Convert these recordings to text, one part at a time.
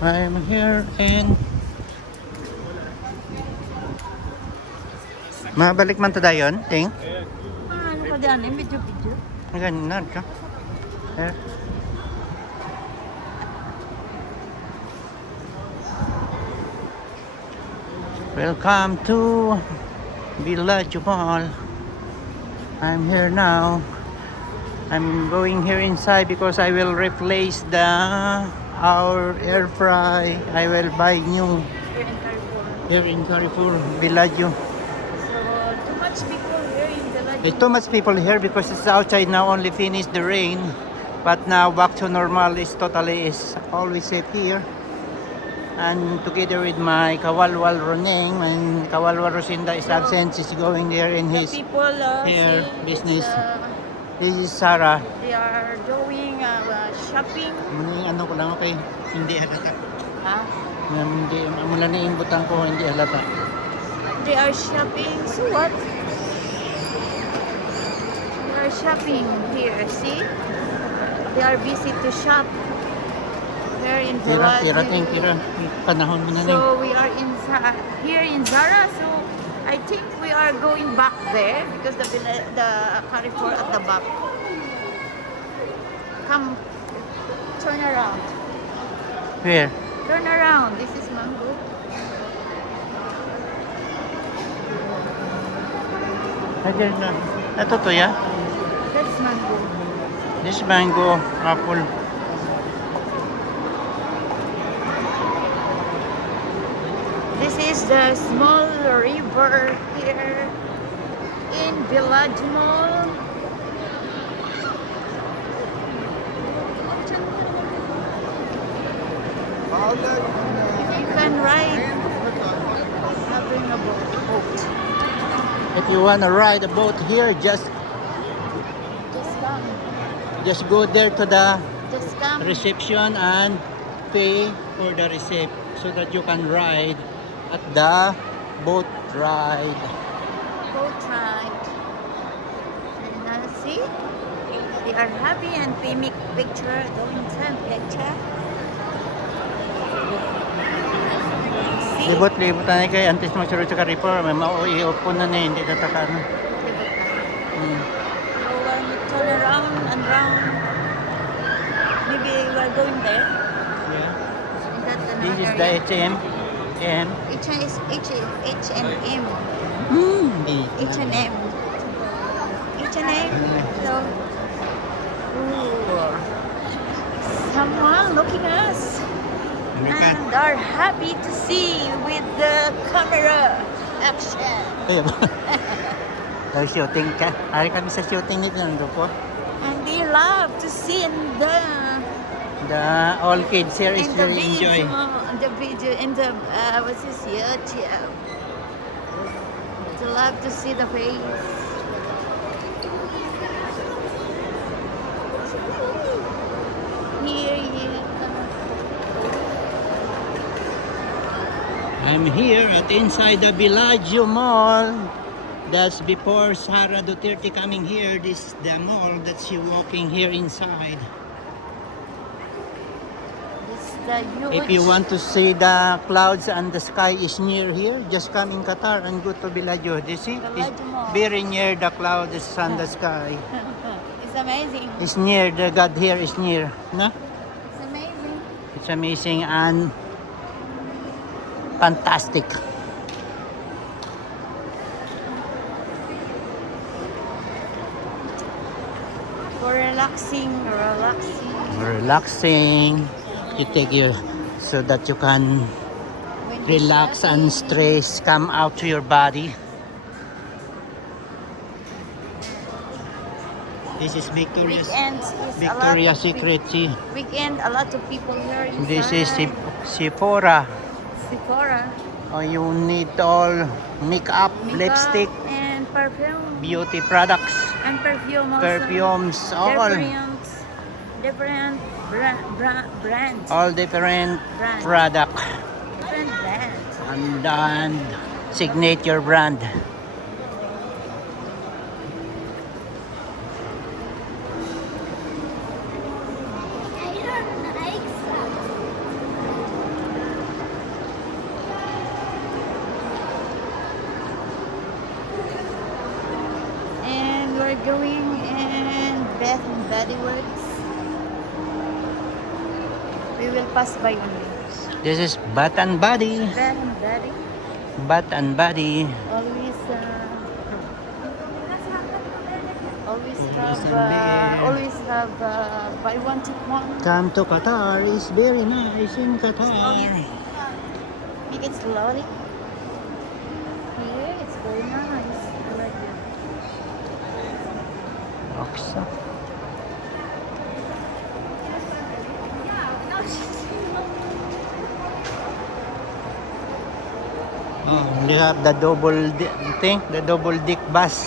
I'm here in... Mabalik man to dayon, ting? Ano ka diyan? Video. Ganun ka. Here. Welcome to Villaggio Mall. I'm here now. I'm going here inside because I will replace our air fry. I will buy new Here in Carrefour. here in Carrefour, Villaggio. So, too much people here in Villaggio. There's too much people here because it's outside now. Only finished the rain, but now back to normal. Is always safe here. And together with my Kawalwal Roneng, and Kawalwal Rosinda is absent. She's going there in The his people here see, business. it's, This is Sarah. they are doing shopping. Ano ko lang okay, hindi halata. Ah, Hindi mula na imbutan ko hindi halata. they are shopping. So what? They are shopping here. See? They are busy to shop. Here in Tira, Villaggio. panahon mo na rin. So we are here in Zara. So I think we are going back there because the Carrefour at the back. Come, turn around. Where? Turn around. This is mango. Ayun na. Ito to ya. That's mango. This mango, apple. This is the small river here in Villaggio Mall. You can ride having a boat. If you wanna ride a boat here, Just come. just go there to the Just come. reception and pay for the receipt so that you can ride at the boat ride. Boat ride. And now see, they are happy and they make picture, doing some picture. See? Libot-libot na kay antes mo sa Carrefour, may mauiupo na hindi tatakano. Hmm. So when you turn around and round, maybe we are going there. Yeah. In that This is another the area. H&M. H&M. Hindi. H&M. H&M. So, ooh, someone looking at us and are happy to see with the camera action. Daw shooting ka. Ari kami sa shooting nito ng grupo. And they love to see The all kids here is in the very enjoy. video, in the what's this YouTube. They love to see the face. Here. I'm here at inside the Villaggio Mall. That's before Sara Duterte coming here. This the mall that she walking here inside. It's the huge. If you want to see the clouds and the sky is near here, just come in Qatar and go to Villaggio. You see, it's Villaggio Mall. very near the clouds and the sky. It's amazing. It's near, the God here is near. No? It's amazing. It's amazing and fantastic. For relaxing. Relaxing. You take your so that you can When you relax and shopping. stress come out to your body. This is Victoria's Weekends is Victoria's Secret. See, Weekend, a lot of people here inside. this is Sephora. Sephora. Oh, you need all makeup, lipstick, and perfume. beauty products, And perfume also. perfumes, all Different brands. all different Brand. product Different brands. and signature brand. going in Bath and Body Works. We will pass by only. This is Bath and Body. Bath and Body. Bath and Body. Always have buy one take one. Come to Qatar. It's very nice in Qatar. Make it slowly. Yeah, it's very nice. I like it. Oksa. Oh, they have the the double deck bus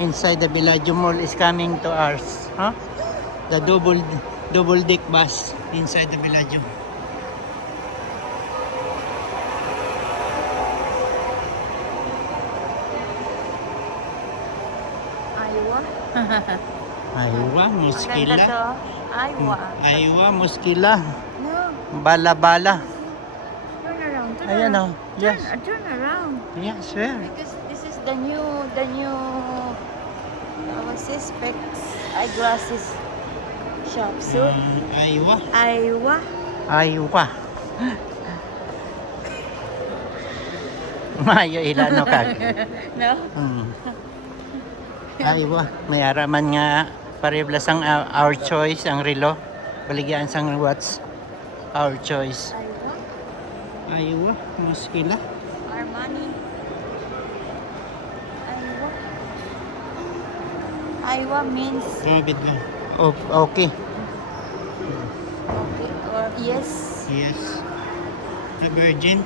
inside the Bellagio Mall is coming to ours. Huh? The double deck bus inside the Bellagio. Aywa. Aywa, muskila. Maganda to. Aywa. Aywa, muskila. No, Bala-bala. turn around. Turn Ayan around. oh. Yes. Turn around. Yes, sir. Because this is the new what's this? Specs eyeglasses shop. So Aywa. Aywa. Aywa. Mayo ilano kag. No? Aywa. May araman nga pariblas ang our choice ang relo. Baligyan sang watch. Our choice. Aywa. Aywa, muskila. Armani. Aywa. Aywa means Mabit ba? Oh, okay. okay or yes. Yes. A Virgin.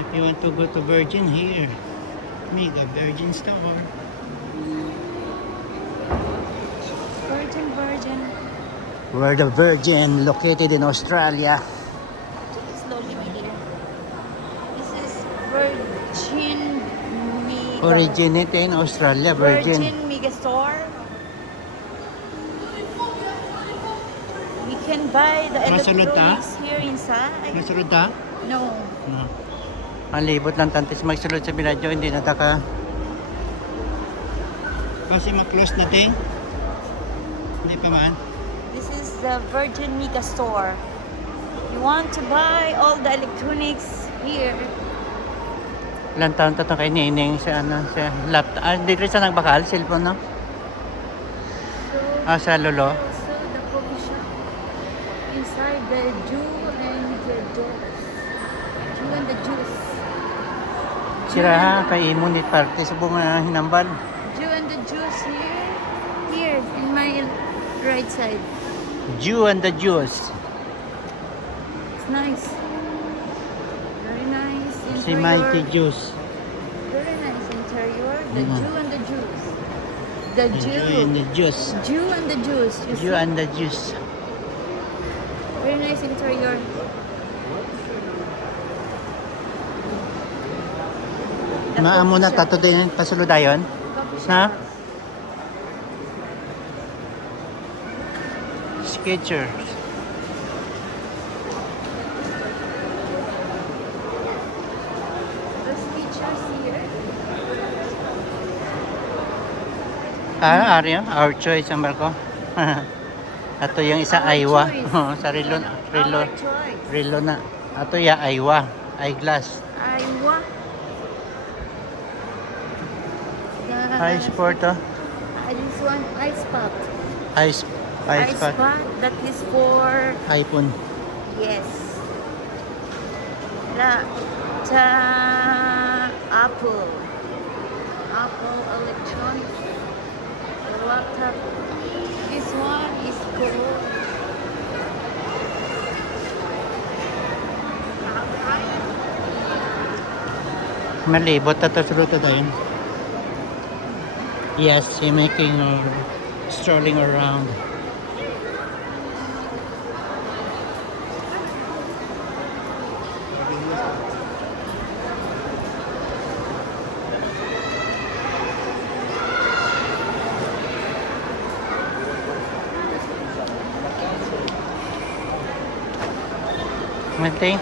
If you want to go to Virgin here. Mega Virgin Store. Virgin. We're the Virgin located in Australia. Slowly, my dear. This is Virgin Mega. Originated in Australia, Virgin. Virgin Mega Store. We can buy the Masulot, electronics here inside. Masulod ta? No. No. Ang libot lang tantis magsulod sa Bellagio, hindi nataka. Kasi mag-close natin. Hindi pa man. This is the Virgin Mega Store. You want to buy all the electronics here. Ilang taon to kay Nining sa laptop. Dito sa nagbakal, cellphone no? Sa lolo. Also the coffee shop inside the Jew and the juice. Jew and the juice. Sira ha, kay Imunit Party sa bunga hinambal. Jew and the juice here. Here in my right side. Jew and the Juice. It's nice. Very nice interior. Si Mighty Juice. Very nice interior. The Mhm. Jew and the juice. The Jew Jew. and the Juice. Jew and the juice. You Jew see? and the Juice. Very nice interior. The Maamo na coffee shop. tato din pasuludayon. Coffee Ha? shop. Skechers. The Skechers here. Arya, our choice ang barko. Ato yung isa Our Aywa. choice. Sa relo Our choice. relo na. Ato ya Aywa, eyeglass. Aywa. High sport oh. This one, ice pop. Ice Ice pop. That is for iPhone. yes. The Apple. Apple electronics. The laptop. This one is cool. Malibot na to sa tayo. Yes, he making strolling around. Manteng.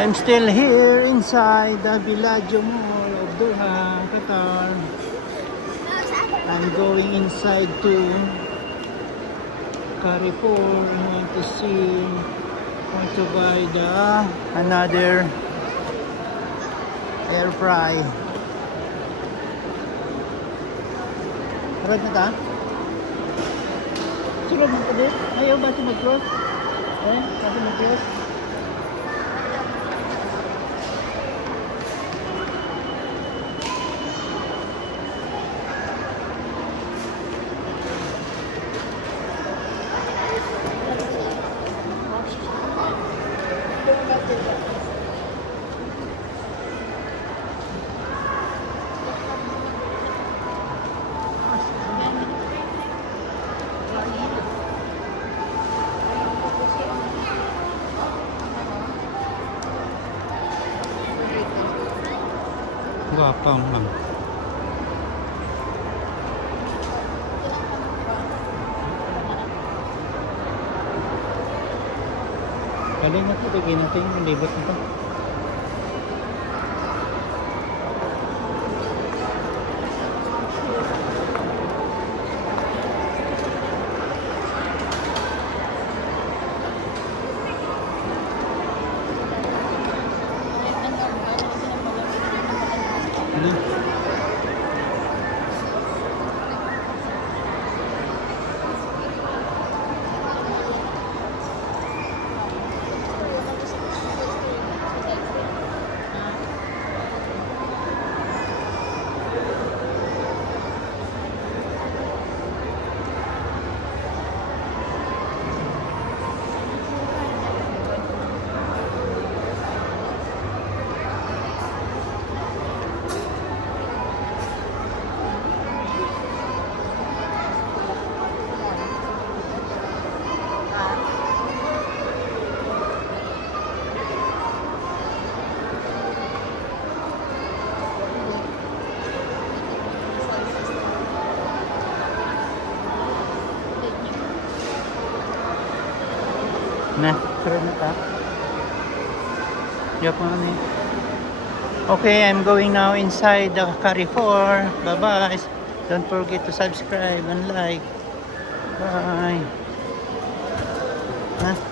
I'm still here inside the Bellagio Mall of Doha, Qatar. I'm going inside to Carrefour. I want to buy another air fry. Harap na ta? Sulod mo pa din? Ayaw ba ito mag-close? Kasi mag-close? Gapang lang. Galing na ito, bigyan natin yung libot nito. Nah, keren na. Yup, mami. Okay, I'm going now inside the Carrefour. Bye-bye. Don't forget to subscribe and like. Bye. Nah.